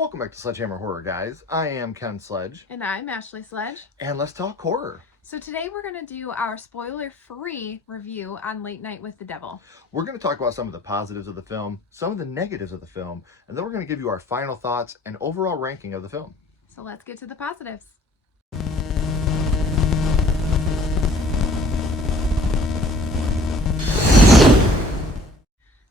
Welcome back to Sledgehammer Horror, guys. I am Ken Sledge. And I'm Ashley Sledge. And let's talk horror. So today we're going to do our spoiler-free review on Late Night with the Devil. We're going to talk about some of the positives of the film, some of the negatives of the film, and then we're going to give you our final thoughts and overall ranking of the film. So let's get to the positives.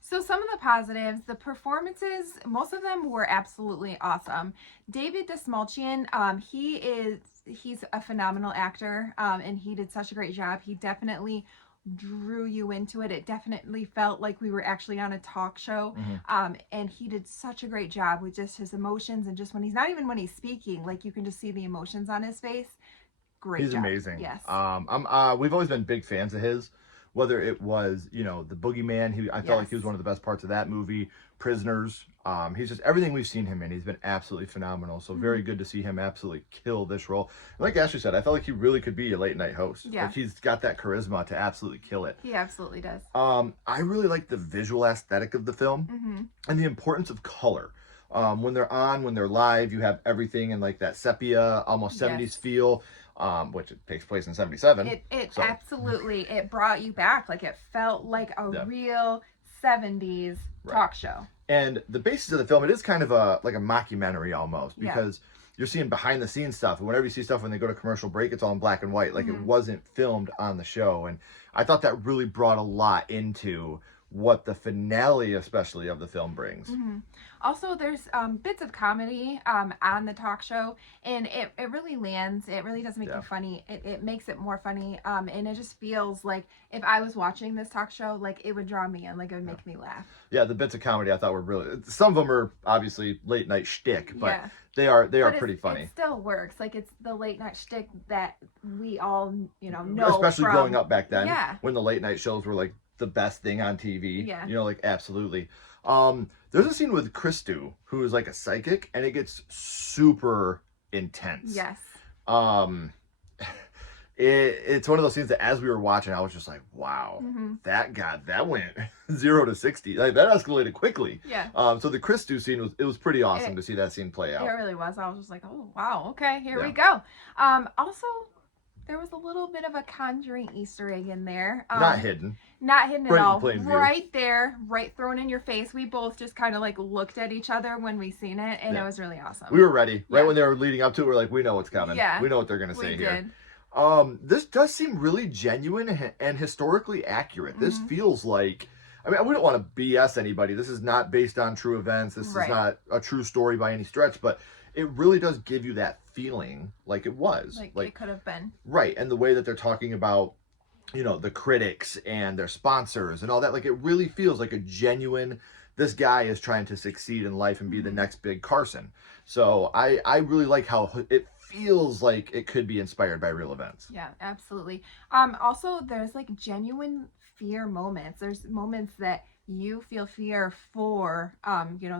So some of the positives, the performances, most of them were absolutely awesome. David Dastmalchian, he's a phenomenal actor, and he did such a great job. He definitely drew you into it. It definitely felt like we were actually on a talk show. And he did such a great job with just his emotions, and just when he's speaking, like you can just see the emotions on his face. Great He's job. amazing. Yes. We've always been big fans of his. Whether it was, the Boogeyman, I felt like he was one of the best parts of that movie. Prisoners, he's just, everything we've seen him in, he's been absolutely phenomenal. So very good to see him absolutely kill this role. And like Ashley said, I felt like he really could be a late night host. Yeah. Like he's got that charisma to absolutely kill it. He absolutely does. I really like the visual aesthetic of the film and the importance of color. When they're live, you have everything in like that sepia, almost 70s feel. Which it takes place in 77. Absolutely, it brought you back. Like it felt like a real 70s talk show. And the basis of the film, it is kind of like a mockumentary almost, because you're seeing behind the scenes stuff. And whenever you see stuff when they go to commercial break, it's all in black and white. Like it wasn't filmed on the show. And I thought that really brought a lot into what the finale especially of the film brings. Also, there's bits of comedy on the talk show, and it really lands. It really does make you funny. It makes it more funny, and it just feels like if I was watching this talk show, like it would draw me in, like it would make me laugh. Yeah, the bits of comedy I thought were really, some of them are obviously late night shtick, but they are pretty funny. It still works. Like it's the late night shtick that we all know, especially from growing up back then, when the late night shows were like the best thing on TV. Like absolutely. There's a scene with Christu, who is like a psychic, and it gets super intense. Yes. It's one of those scenes that as we were watching, I was just like, wow, that went 0 to 60. Like that escalated quickly. Yeah. So the Christu scene was pretty awesome to see that scene play out. It really was. I was just like, oh wow, okay, here we go. Also, there was a little bit of a Conjuring Easter egg in there. Not hidden. Not hidden at all. Right there, right thrown in your face. We both just kind of like looked at each other when we seen it, and it was really awesome. We were ready. Right when they were leading up to it, we're like, we know what's coming. Yeah. We know what they're going to say here. This does seem really genuine and historically accurate. This feels like, I mean, we don't want to BS anybody. This is not based on true events. This is not a true story by any stretch, but it really does give you that feeling like it was. Like it could have been. Right. And the way that they're talking about, the critics and their sponsors and all that, like it really feels like a genuine, this guy is trying to succeed in life and be the next big Carson. So I really like how it feels like it could be inspired by real events. Yeah, absolutely. Also, there's like genuine fear moments. There's moments that you feel fear for,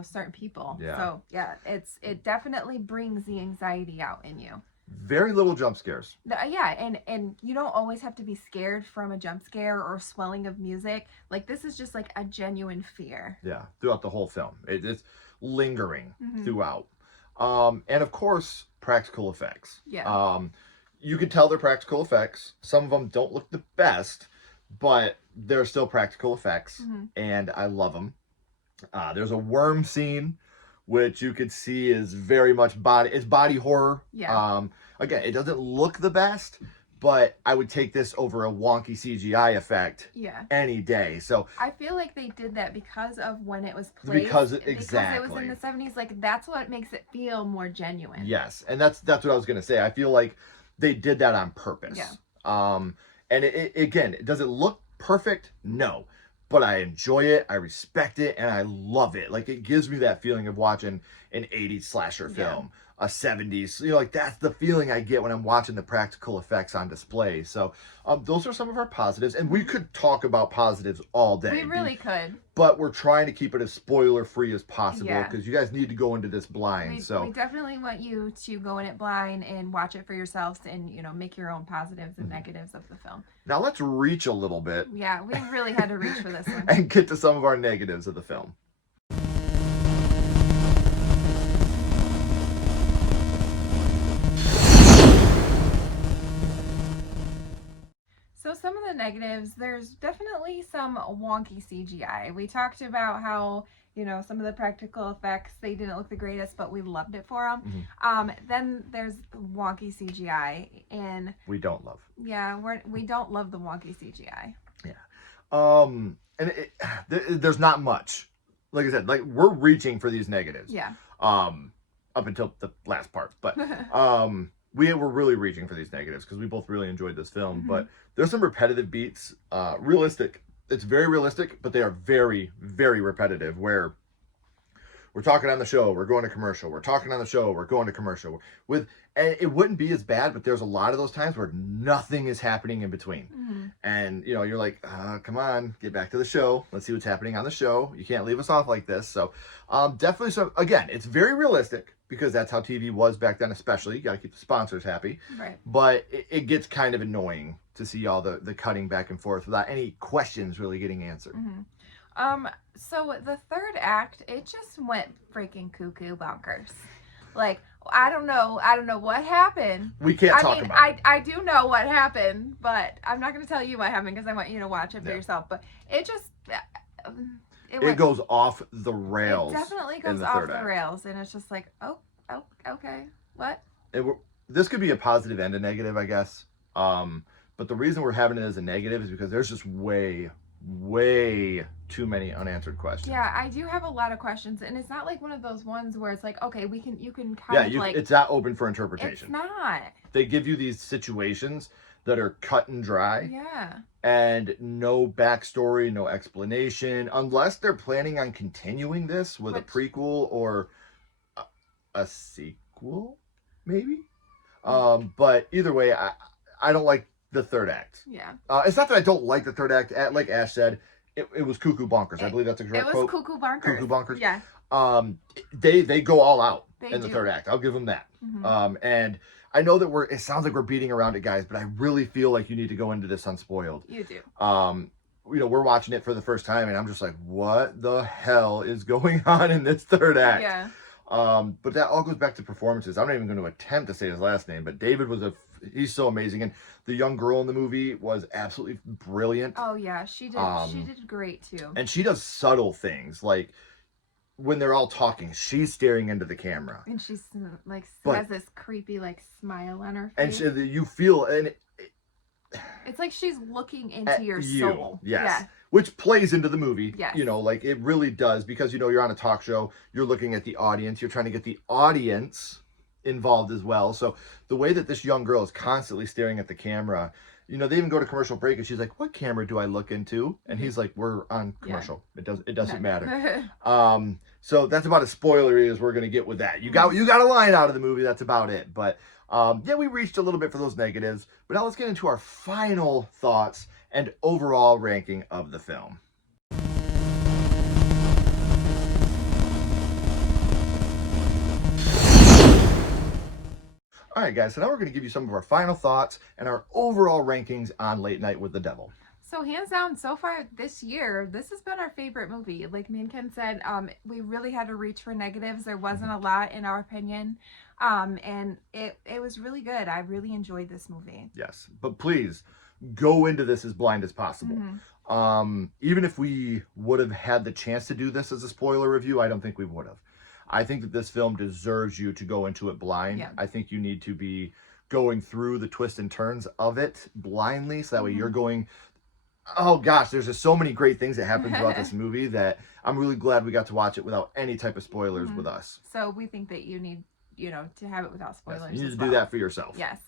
certain people. Yeah. So yeah, it definitely brings the anxiety out in you. Very little jump scares. Yeah, and you don't always have to be scared from a jump scare or swelling of music. Like this is just like a genuine fear. Yeah, throughout the whole film. It's lingering throughout. And of course, practical effects. Yeah. You can tell they're practical effects. Some of them don't look the best, but they're still practical effects, and I love them. There's a worm scene, which you could see is very much body horror. Yeah. Again, it doesn't look the best, but I would take this over a wonky CGI effect any day. So I feel like they did that because of when it was placed. Because it was in the 70s. Like that's what makes it feel more genuine. Yes, and that's what I was gonna say. I feel like they did that on purpose. Yeah. And again, does it look perfect? No. But I enjoy it, I respect it, and I love it. Like, it gives me that feeling of watching an 80s slasher film, a 70s. Like, that's the feeling I get when I'm watching the practical effects on display. So, those are some of our positives. And we could talk about positives all day. We really could. But we're trying to keep it as spoiler-free as possible because you guys need to go into this blind. We definitely want you to go in it blind and watch it for yourselves and, make your own positives and negatives of the film. Now let's reach a little bit. Yeah, we really had to reach for this one. And get to some of our negatives of the film. negatives, there's definitely some wonky CGI. We talked about how, some of the practical effects, they didn't look the greatest, but we loved it for them. Then there's wonky CGI, and we don't love. Yeah, we don't love the wonky CGI. Yeah. And there's not much. Like I said, like we're reaching for these negatives. Yeah. Up until the last part, but we were really reaching for these negatives because we both really enjoyed this film. But there's some repetitive beats. Realistic. It's very realistic, but they are very, very repetitive. Where we're talking on the show, we're going to commercial. We're talking on the show, we're going to commercial. And it wouldn't be as bad, but there's a lot of those times where nothing is happening in between. And, you're like, come on, get back to the show. Let's see what's happening on the show. You can't leave us off like this. So definitely, so again, it's very realistic because that's how TV was back then, especially. You got to keep the sponsors happy. Right. But it gets kind of annoying to see all the cutting back and forth without any questions really getting answered. So the third act, it just went freaking cuckoo bonkers. Like, I don't know what happened. We can't talk about it. I do know what happened, but I'm not going to tell you what happened because I want you to watch it for yourself. But it just... It goes off the rails. It definitely goes off the rails, and it's just like, oh, okay, what? This could be a positive and a negative, I guess. But the reason we're having it as a negative is because there's just way too many unanswered questions. Yeah, I do have a lot of questions, and it's not like one of those ones where it's like, okay, you can kind of like... it's not open for interpretation. It's not. They give you these situations that are cut and dry. Yeah. And no backstory, no explanation, unless they're planning on continuing this with a prequel or a sequel, maybe. But either way, I don't like the third act. Yeah. It's not that I don't like the third act. Like Ash said, it was cuckoo bonkers. I believe that's a correct quote. It was cuckoo bonkers. Cuckoo bonkers. Yeah. They go all out in the do. third act. I'll give them that. And I know that it sounds like we're beating around it, guys, but I really feel like you need to go into this unspoiled. You do. We're watching it for the first time, and I'm just like, what the hell is going on in this third act? Yeah. But that all goes back to performances. I'm not even going to attempt to say his last name, but David he's so amazing, and the young girl in the movie was absolutely brilliant. Oh yeah, she did. She did great too. And she does subtle things like, when they're all talking, she's staring into the camera, and she's like has this creepy like smile on her face, and you feel, and it's like she's looking into your soul. Yes. Yeah. Which plays into the movie. Yes. Like it really does, because you're on a talk show, you're looking at the audience, you're trying to get the audience involved as well. So the way that this young girl is constantly staring at the camera, they even go to commercial break and she's like, what camera do I look into? And he's like, we're on commercial. Yeah. It doesn't matter. So that's about as spoilery as we're going to get with that. You got a line out of the movie. That's about it. But we reached a little bit for those negatives, but now let's get into our final thoughts and overall ranking of the film. All right, guys, so now we're going to give you some of our final thoughts and our overall rankings on Late Night with the Devil. So hands down, so far this year, this has been our favorite movie. Like me and Ken said, we really had to reach for negatives. There wasn't a lot, in our opinion, and it was really good. I really enjoyed this movie. Yes, but please go into this as blind as possible. Even if we would have had the chance to do this as a spoiler review, I don't think we would have. I think that this film deserves you to go into it blind. Yeah. I think you need to be going through the twists and turns of it blindly, so that way you're going, oh gosh, there's just so many great things that happen throughout this movie that I'm really glad we got to watch it without any type of spoilers with us. So we think that you need, to have it without spoilers. Yes, you need to do that for yourself. Yes.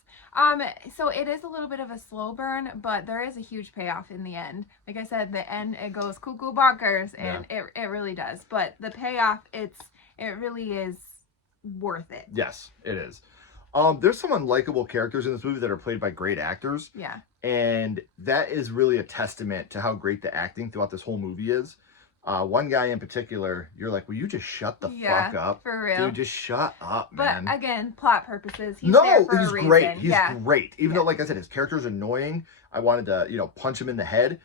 So it is a little bit of a slow burn, but there is a huge payoff in the end. Like I said, the end, it goes cuckoo bonkers, and it really does. But the payoff, it really is worth it. Yes, it is. There's some unlikable characters in this movie that are played by great actors. Yeah. And that is really a testament to how great the acting throughout this whole movie is. One guy in particular, you're like, will you just shut the fuck up? For real. Dude, just shut up, man. But again, plot purposes, he's there for a reason. Great. He's great. Even though, like I said, his character's annoying, I wanted to, punch him in the head.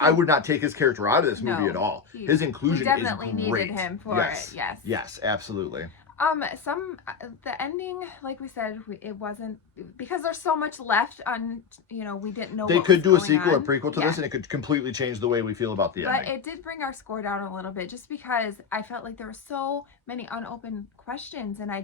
I would not take his character out of this movie at all. His inclusion is great. We definitely needed him for it. Yes. Yes, absolutely. The ending, like we said, it wasn't, because there's so much left on, we didn't know They what could was do a going sequel or on. prequel to Yeah. this, and it could completely change the way we feel about the But ending. it did bring our score down a little bit, just because I felt like there were so many unopened questions, and I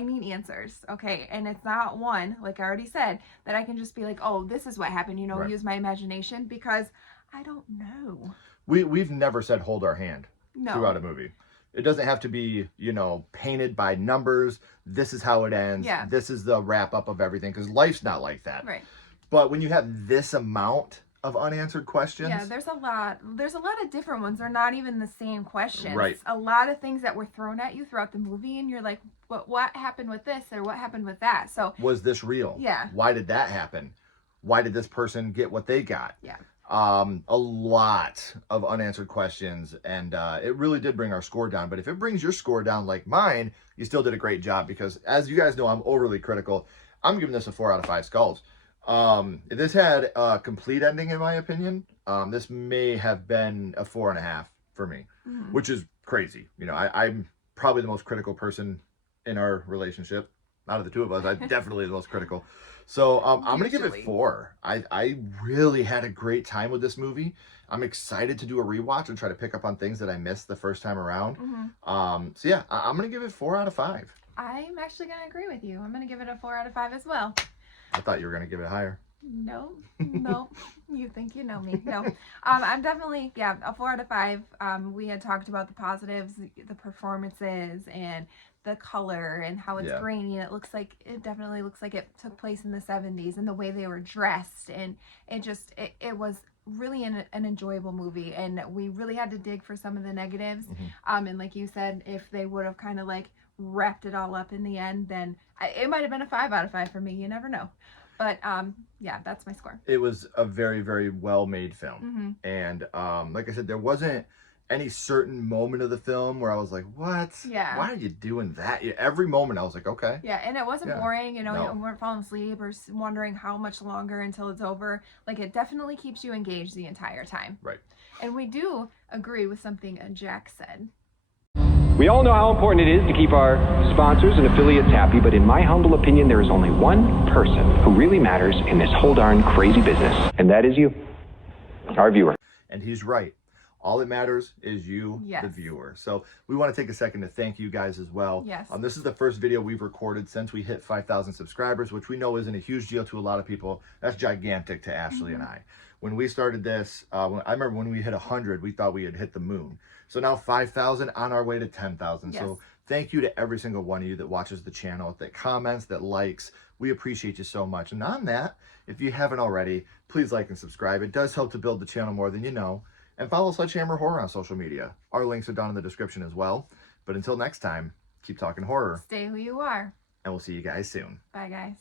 need answers, okay? And it's not one, like I already said, that I can just be like, oh, this is what happened, Right. use my imagination, because I don't know. We've never said hold our hand No. throughout a movie. It doesn't have to be, painted by numbers. This is how it ends. Yeah. This is the wrap up of everything, because life's not like that. Right. But when you have this amount of unanswered questions. Yeah, there's a lot of different ones. They're not even the same questions. Right. A lot of things that were thrown at you throughout the movie, and you're like, what happened with this, or what happened with that? So was this real? Yeah. Why did that happen? Why did this person get what they got? Yeah. A lot of unanswered questions, and it really did bring our score down. But if it brings your score down like mine, you still did a great job, because as you guys know, I'm overly critical. I'm giving this a 4 out of 5 skulls. If this had a complete ending, in my opinion, this may have been a 4.5 for me, which is crazy. I'm probably the most critical person in our relationship. Out of the two of us, I'm definitely the most critical. So I'm going to give it 4. I really had a great time with this movie. I'm excited to do a rewatch and try to pick up on things that I missed the first time around. So yeah, I'm going to give it 4 out of 5. I'm actually going to agree with you. I'm going to give it a 4 out of 5 as well. I thought you were going to give it higher. No, you think you know me. No, I'm definitely, a 4 out of 5. We had talked about the positives, the performances, and the color, and how it's grainy. It definitely looks like it took place in the 70s, and the way they were dressed, and it was really an enjoyable movie, and we really had to dig for some of the negatives. And like you said, if they would have kind of like wrapped it all up in the end, then it might have been a 5 out of 5 for me. You never know. But that's my score. It was a very, very well-made film. And like I said, there wasn't any certain moment of the film where I was like, what? Yeah. Why are you doing that? Every moment I was like, okay. Yeah, and it wasn't boring. You No. weren't falling asleep or wondering how much longer until it's over. Like, it definitely keeps you engaged the entire time. Right. And we do agree with something Jack said. We all know how important it is to keep our sponsors and affiliates happy, but in my humble opinion, there is only one person who really matters in this whole darn crazy business, and that is you, our viewer. And he's right. All that matters is you, Yes. the viewer. So we want to take a second to thank you guys as well. Yes. This is the first video we've recorded since we hit 5,000 subscribers, which we know isn't a huge deal to a lot of people. That's gigantic to Ashley and I. When we started this, I remember when we hit 100, we thought we had hit the moon. So now 5,000, on our way to 10,000. Yes. So thank you to every single one of you that watches the channel, that comments, that likes. We appreciate you so much. And on that, if you haven't already, please like and subscribe. It does help to build the channel more than you know. And follow Sledgehammer Horror on social media. Our links are down in the description as well. But until next time, keep talking horror. Stay who you are. And we'll see you guys soon. Bye, guys.